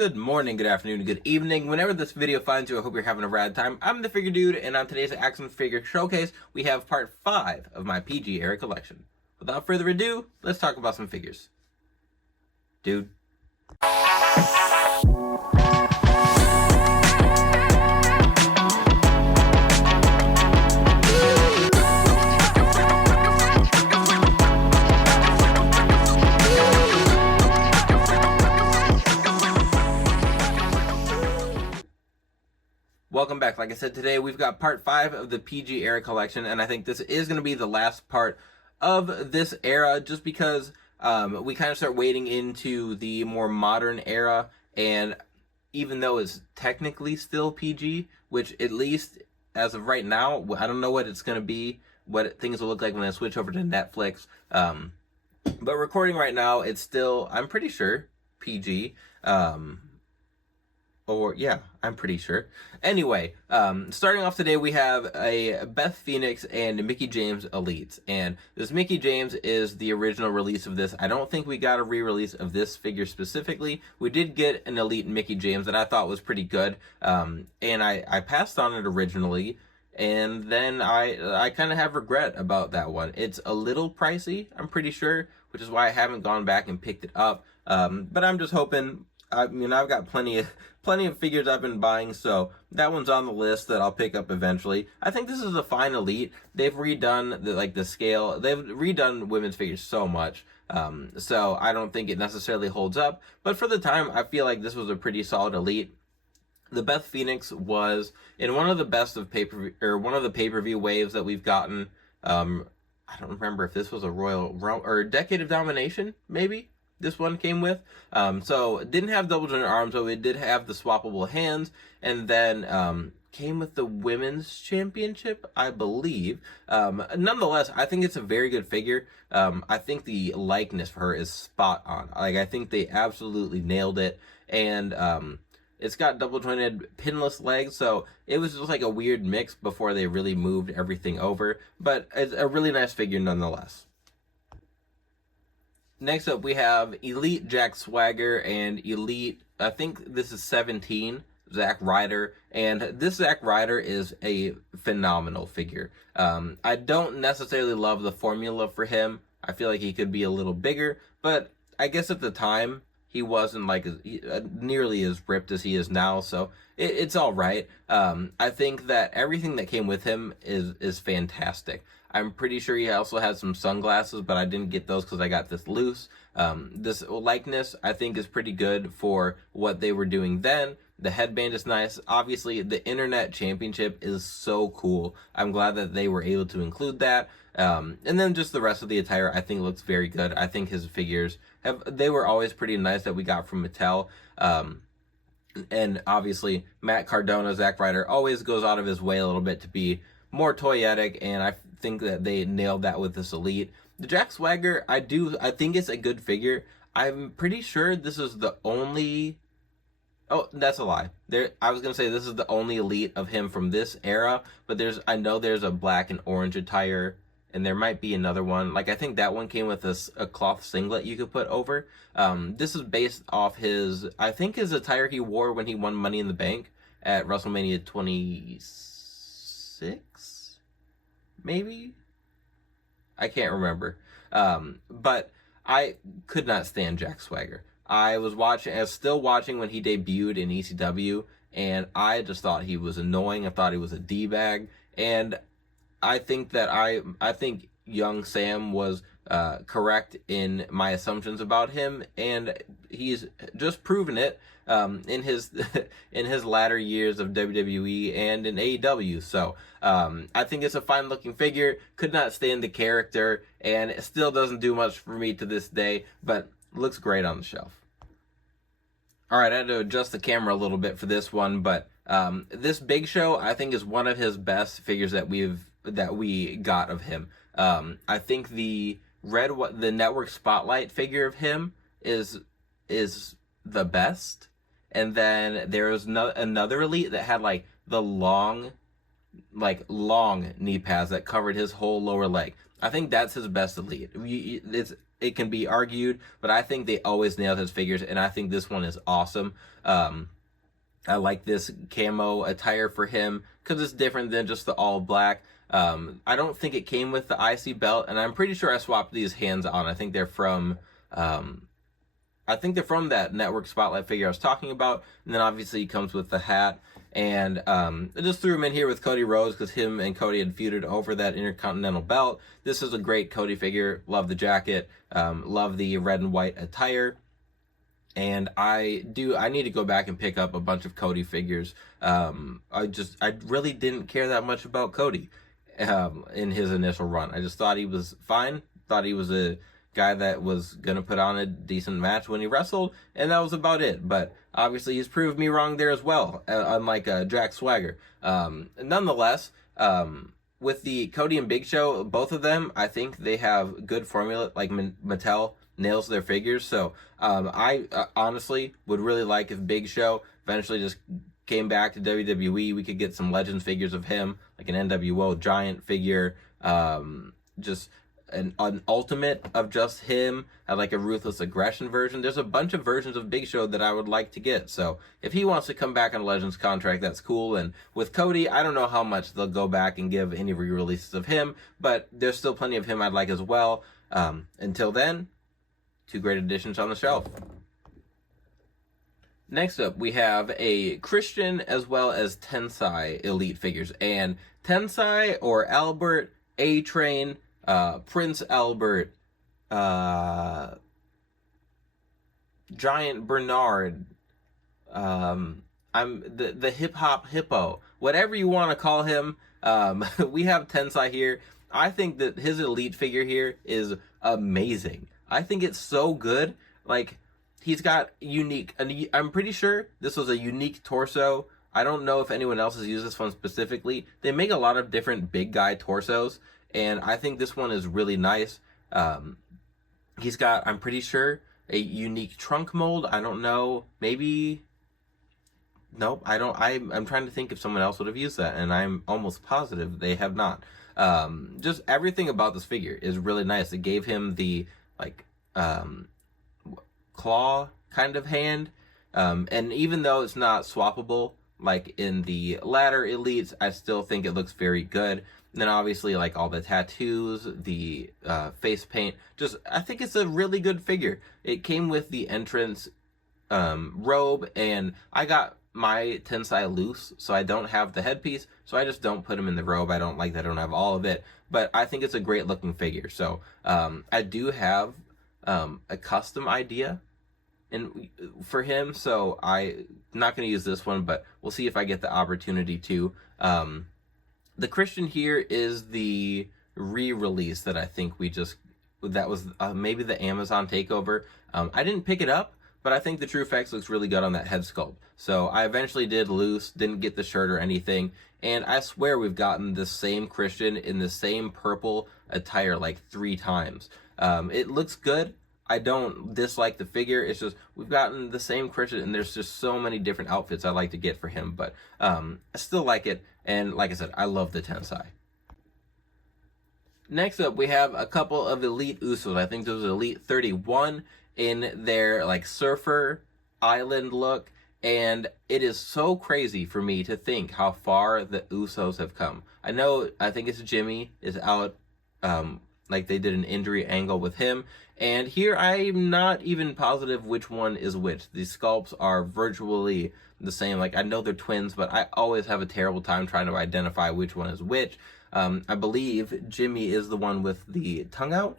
Good morning, good afternoon, good evening. Whenever this video finds you, I hope you're having a rad time. I'm the Figure Dude, and on today's Action Figure Showcase, we have part 5 of my PG era collection. Without further ado, let's talk about some figures. Dude. Welcome back. Like I said, today we've got part 5 of the PG era collection, and I think this is going to be the last part of this era just because we kind of start wading into the more modern era, and even though it's technically still PG, which at least as of right now, I don't know what it's going to be, what things will look like when I switch over to Netflix, but recording right now, it's still, I'm pretty sure, PG, I'm pretty sure. Anyway, starting off today, we have a Beth Phoenix and Mickie James Elites. And this Mickie James is the original release of this. I don't think we got a re-release of this figure specifically. We did get an Elite Mickie James that I thought was pretty good. And I passed on it originally. And then I kind of have regret about that one. It's a little pricey, I'm pretty sure, which is why I haven't gone back and picked it up. But I'm just hoping, I've got plenty of figures I've been buying, so that one's on the list that I'll pick up eventually. I think this is a fine Elite. They've redone the scale. They've redone women's figures so much, so I don't think it necessarily holds up. But for the time, I feel like this was a pretty solid Elite. The Beth Phoenix was in one of the best of one of the pay-per-view waves that we've gotten. I don't remember if this was a Royal or Decade of Domination, maybe. This one came with. So it didn't have double jointed arms, but it did have the swappable hands, and then came with the women's championship, I believe. Nonetheless, I think it's a very good figure. I think the likeness for her is spot on. Like, I think they absolutely nailed it, and it's got double jointed pinless legs, so it was just like a weird mix before they really moved everything over, but it's a really nice figure nonetheless. Next up, we have Elite Jack Swagger and Elite, I think this is 17, Zack Ryder. And this Zack Ryder is a phenomenal figure. I don't necessarily love the formula for him. I feel like he could be a little bigger, but I guess at the time, he wasn't like nearly as ripped as he is now, so it's all right. I think that everything that came with him is fantastic. I'm pretty sure he also has some sunglasses, but I didn't get those because I got this loose. This likeness, I think, is pretty good for what they were doing then. The headband is nice. Obviously, the Internet Championship is so cool. I'm glad that they were able to include that. And then just the rest of the attire, I think, looks very good. I think his figures, they were always pretty nice that we got from Mattel. And obviously, Matt Cardona, Zack Ryder, always goes out of his way a little bit to be more toyetic, and I think that they nailed that with this Elite. The Jack Swagger, I think it's a good figure. I'm pretty sure this is the only... Oh, that's a lie. I was going to say this is the only Elite of him from this era, but I know there's a black and orange attire, and there might be another one. Like, I think that one came with a cloth singlet you could put over. This is based off his attire he wore when he won Money in the Bank at WrestleMania 26, maybe? I can't remember. But I could not stand Jack Swagger. I was still watching when he debuted in ECW, and I just thought he was annoying. I thought he was a D-bag, and I think that I think young Sam was correct in my assumptions about him, and he's just proven it in his in his latter years of WWE and in AEW. So I think it's a fine looking figure. Could not stand the character, and it still doesn't do much for me to this day, but looks great on the shelf. All right, I had to adjust the camera a little bit for this one, but this Big Show, I think, is one of his best figures that we got of him. I think the Network Spotlight figure of him is the best, and then there was another Elite that had like the long knee pads that covered his whole lower leg. I think that's his best Elite. it can be argued, but I think they always nail his figures, and I think this one is awesome. I like this camo attire for him because it's different than just the all black. I don't think it came with the IC belt, and I'm pretty sure I swapped these hands on. I think they're from that Network Spotlight figure I was talking about, and then obviously he comes with the hat. And I just threw him in here with Cody Rhodes because him and Cody had feuded over that Intercontinental belt. This is a great Cody figure. Love the jacket. Love the red and white attire. And I need to go back and pick up a bunch of Cody figures. I really didn't care that much about Cody in his initial run. I just thought he was fine. Thought he was a guy that was going to put on a decent match when he wrestled, and that was about it. But obviously he's proved me wrong there as well, unlike Jack Swagger. Nonetheless, with the Cody and Big Show, both of them, I think they have good formula. Like Mattel nails their figures, so I honestly would really like if Big Show eventually just came back to WWE. We could get some Legends figures of him, like an NWO Giant figure, just an ultimate of just him, like a Ruthless Aggression version. There's a bunch of versions of Big Show that I would like to get. So if he wants to come back on a Legends contract, that's cool. And with Cody, I don't know how much they'll go back and give any re-releases of him, but there's still plenty of him I'd like as well. Until then, 2 great additions on the shelf. Next up, we have a Christian as well as Tensai Elite figures. And Tensai or Albert, A-Train, Prince Albert, Giant Bernard, I'm the hip hop hippo, whatever you want to call him. We have Tensai here. I think that his Elite figure here is amazing. I think it's so good. Like, he's got I'm pretty sure this was a unique torso. I don't know if anyone else has used this one specifically. They make a lot of different big guy torsos, and I think this one is really nice. He's got, I'm pretty sure, a unique trunk mold. I don't know. Maybe... Nope, I don't. I'm trying to think if someone else would have used that, and I'm almost positive they have not. Just everything about this figure is really nice. It gave him the, like, claw kind of hand. And even though it's not swappable, like in the latter Elites, I still think it looks very good. And then obviously, like, all the tattoos, the face paint, just, I think it's a really good figure. It came with the entrance robe, and I got my Tensai loose, so I don't have the headpiece, so I just don't put him in the robe. I don't like that I don't have all of it, but I think it's a great looking figure. So I do have a custom idea for him, so I'm not going to use this one, but we'll see if I get the opportunity to. The Christian here is the re-release that I think that was maybe the Amazon takeover. I didn't pick it up, but I think the True Effects looks really good on that head sculpt. So I eventually did loose, didn't get the shirt or anything, and I swear we've gotten the same Christian in the same purple attire like 3 times. It looks good. I don't dislike the figure. It's just we've gotten the same Christian, and there's just so many different outfits I like to get for him. But I still like it, and like I said, I love the Tensai. Next up, we have a couple of Elite Usos. I think those are Elite 31 in their like surfer island look, and it is so crazy for me to think how far the Usos have come. I think it's Jimmy is out, like they did an injury angle with him, and here I'm not even positive which one is which. These sculpts are virtually the same. Like, I know they're twins, but I always have a terrible time trying to identify which one is which. I believe Jimmy is the one with the tongue out,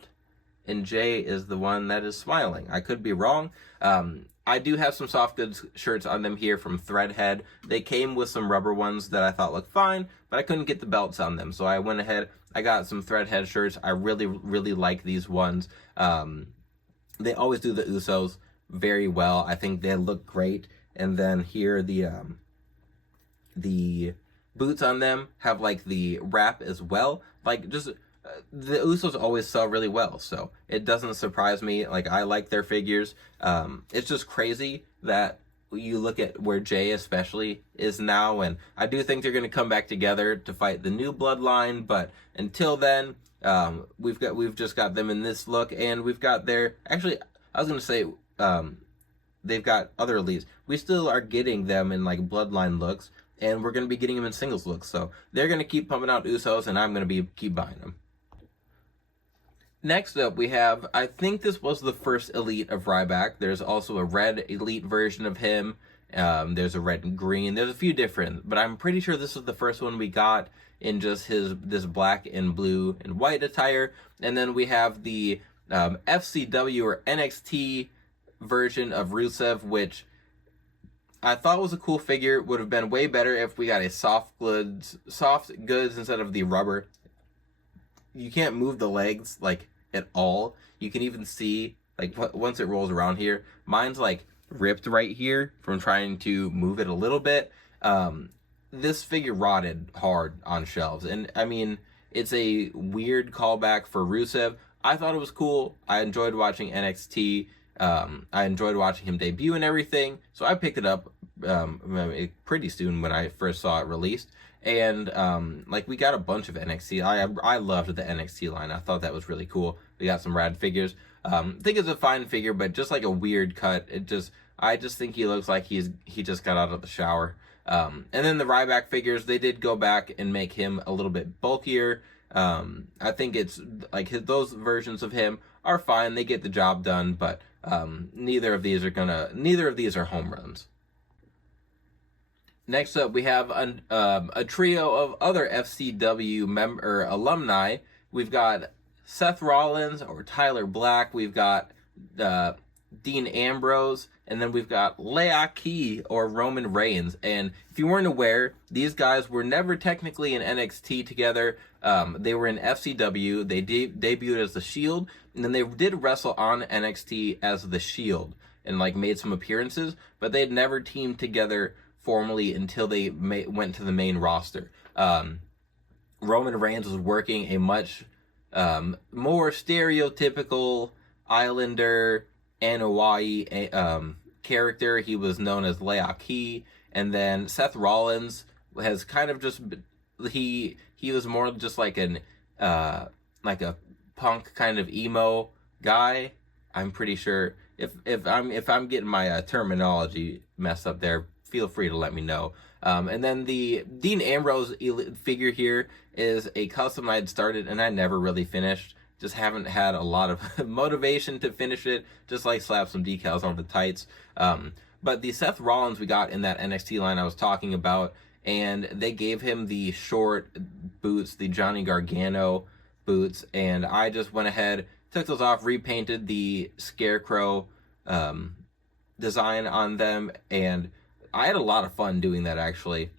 and Jay is the one that is smiling. I could be wrong. I do have some soft goods shirts on them here from Threadhead. They came with some rubber ones that I thought looked fine, but I couldn't get the belts on them. So I went ahead, I got some Threadhead shirts. I really, really like these ones. They always do the Usos very well. I think they look great. And then here the boots on them have like the wrap as well. Like, just the Usos always sell really well, so it doesn't surprise me. Like, I like their figures. It's just crazy that you look at where Jay especially is now, and I do think they're going to come back together to fight the new bloodline. But until then, we've just got them in this look, and we've got their actually. I was going to say they've got other elites. We still are getting them in like bloodline looks, and we're going to be getting them in singles looks. So they're going to keep pumping out Usos, and I'm going to keep buying them. Next up, we have, I think this was the first elite of Ryback. There's also a red elite version of him. There's a red and green. There's a few different, but I'm pretty sure this is the first one we got in just this black and blue and white attire. And then we have the FCW or NXT version of Rusev, which I thought was a cool figure. Would have been way better if we got a soft goods instead of the rubber. You can't move the legs like at all. You can even see like once it rolls around here, mine's like ripped right here from trying to move it a little bit. This figure rotted hard on shelves, and I mean, it's a weird callback for Rusev. I thought it was cool. I enjoyed watching NXT. I enjoyed watching him debut and everything, so I picked it up pretty soon when I first saw it released. And like we got a bunch of NXT. I loved the NXT line. I thought that was really cool. We got some rad figures. I think it's a fine figure, but just like a weird cut. I just think he looks like he just got out of the shower. And then the Ryback figures, they did go back and make him a little bit bulkier. I think it's like those versions of him are fine. They get the job done, but neither of these are home runs. Next up, we have a trio of other FCW alumni. We've got Seth Rollins or Tyler Black. We've got Dean Ambrose, and then we've got Leaki or Roman Reigns. And if you weren't aware, these guys were never technically in NXT together. They were in FCW. They debuted as the Shield, and then they did wrestle on NXT as the Shield and like made some appearances, but they'd never teamed together formally until they went to the main roster. Roman Reigns was working a much more stereotypical Islander Anoa'i character. He was known as Leaki, and then Seth Rollins has kind of just he was more just like a punk kind of emo guy. I'm pretty sure if I'm getting my terminology messed up there, feel free to let me know. And then the Dean Ambrose figure here is a custom I had started and I never really finished. Just haven't had a lot of motivation to finish it. Just like slap some decals on the tights. But the Seth Rollins we got in that NXT line I was talking about, and they gave him the short boots, the Johnny Gargano boots, and I just went ahead, took those off, repainted the Scarecrow design on them, and I had a lot of fun doing that, actually.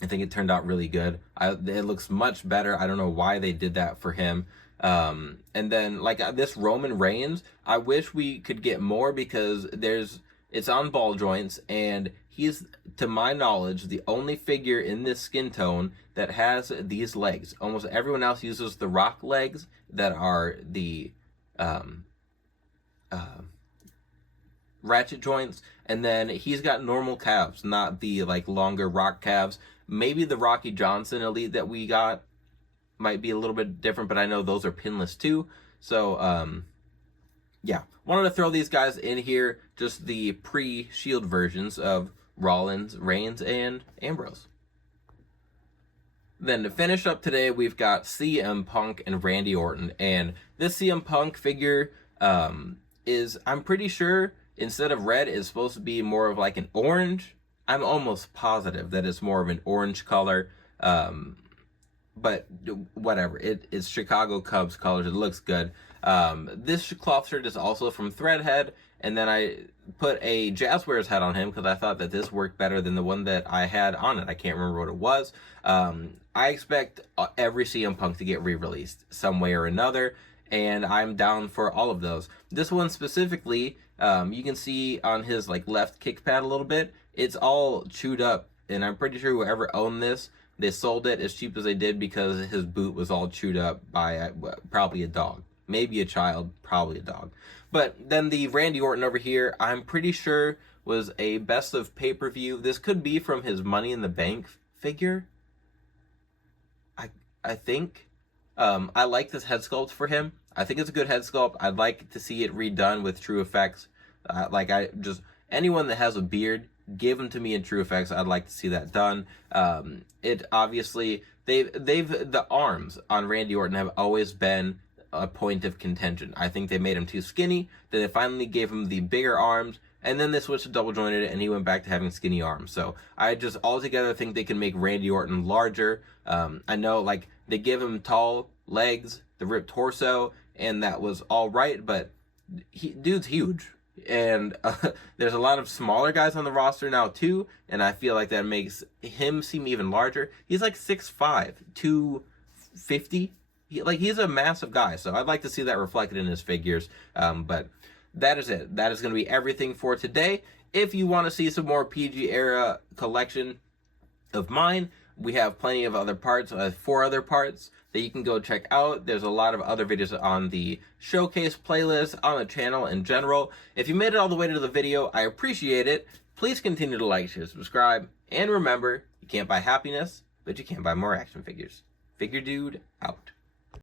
I think it turned out really good. It looks much better. I don't know why they did that for him. And then, like, this Roman Reigns, I wish we could get more because it's on ball joints, and he's, to my knowledge, the only figure in this skin tone that has these legs. Almost everyone else uses the Rock legs that are the ratchet joints, and then he's got normal calves, not the like longer Rock calves. Maybe the Rocky Johnson Elite that we got might be a little bit different, but I know those are pinless too. So yeah, wanted to throw these guys in here, just the pre-Shield versions of Rollins, Reigns, and Ambrose. Then to finish up today, we've got CM Punk and Randy Orton, and this CM Punk figure is, I'm pretty sure, instead of red, is supposed to be more of like an orange. I'm almost positive that it's more of an orange color, but whatever. It's Chicago Cubs colors. It looks good. This cloth shirt is also from Threadhead, and then I put a Jazzwares hat on him because I thought that this worked better than the one that I had on it. I can't remember what it was. I expect every CM Punk to get re-released some way or another, and I'm down for all of those. This one specifically, you can see on his like left kick pad a little bit, it's all chewed up, and I'm pretty sure whoever owned this, they sold it as cheap as they did because his boot was all chewed up by probably a dog. Maybe a child, probably a dog. But then the Randy Orton over here, I'm pretty sure was a best of pay-per-view. This could be from his Money in the Bank figure. I think. I like this head sculpt for him. I think it's a good head sculpt. I'd like to see it redone with True Effects. Anyone that has a beard, give them to me in True Effects. I'd like to see that done. It obviously the arms on Randy Orton have always been a point of contention. I think they made him too skinny. Then they finally gave him the bigger arms, and then they switched to double jointed, and he went back to having skinny arms. So I just altogether think they can make Randy Orton larger. I know, like, they give him tall legs, the ripped torso, and that was all right, but dude's huge. And there's a lot of smaller guys on the roster now too, and I feel like that makes him seem even larger. He's like 6'5", 250. He's a massive guy, so I'd like to see that reflected in his figures. But that is it. That is going to be everything for today. If you want to see some more PG era collection of mine, we have plenty of other parts, 4 other parts that you can go check out. There's a lot of other videos on the showcase playlist, on the channel in general. If you made it all the way to the video, I appreciate it. Please continue to like, share, subscribe, and remember, you can't buy happiness, but you can buy more action figures. Figure Dude out.